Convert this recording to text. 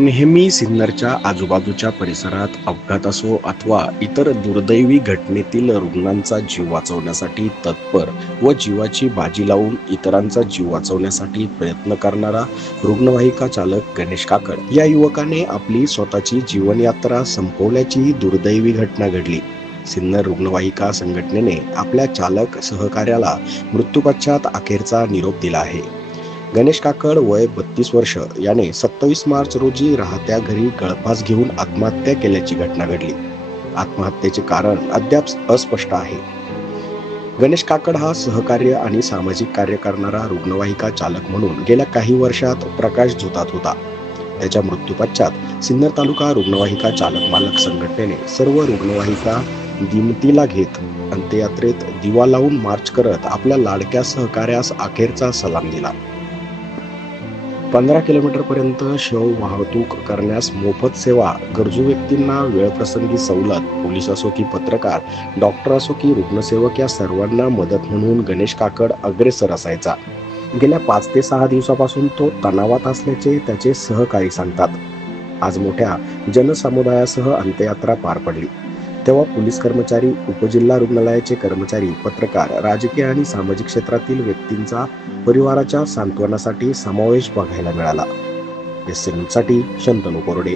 नेहमी सिन्नरच्या आजूबाजूच्या परिसरात अपघात असो अथवा इतर दुर्दैवी घटनेतील रुग्णांचा जीव वाचवण्यासाठी तत्पर व जीवाची बाजी लावून इतरांचा जीव वाचवण्यासाठी प्रयत्न करणारा रुग्णवाहिका चालक गणेश काकड या युवकाने आपली स्वतःची जीवनयात्रा संपवल्याची दुर्दैवी घटना घडली। सिन्नर रुग्णवाहिका संघटनेने आपल्या चालक सहकार्याला मृत्यूपश्चात अखेरचा निरोप दिला आहे। गणेश काकड वय 32 वर्ष याने 27 मार्च रोजी राहत्या घरी गळफास घेऊन आत्महत्या केल्याची घटना घडली। आत्महत्येचे कारण अद्याप अस्पष्ट आहे। गणेश काकड हा सहकार्य आणि सामाजिक कार्य करणारा रुग्णवाहिका चालक म्हणून गेल्या काही वर्षात प्रकाश झोतात होता। त्याच्या मृत्यूपश्चात सिन्नर तालुका रुग्णवाहिका चालक मालक संघटनेने सर्व रुग्णवाहिका दिमतीला घेत अंत्ययात्रेत दिवा लावून मार्च करत आपल्या लाडक्या सहकार्यास अखेरचा सलाम दिला। 15 किलोमीटरपर्यंत शव वाहतूक करण्यास मोफत सेवा, गरजू व्यक्तींना वेळप्रसंगी सवलत, पोलीस असो की पत्रकार, डॉक्टर असो की रुग्णसेवक या सर्वांना मदत म्हणून गणेश काकड अग्रेसर असायचा। गेल्या 5 ते 6 दिवसापासून तो तणावात असल्याचे त्याचे सहकारी सांगतात। आज मोठ्या जनसमुदायासह अंत्ययात्रा पार पडली तेव्हा पोलीस कर्मचारी, उपजिल्हा रुग्णालयाचे कर्मचारी, पत्रकार, राजकीय आणि सामाजिक क्षेत्रातील व्यक्तींचा परिवाराच्या सांत्वनासाठी समावेश बघायला मिळाला। एसएन साठी शंतनू कोरडे।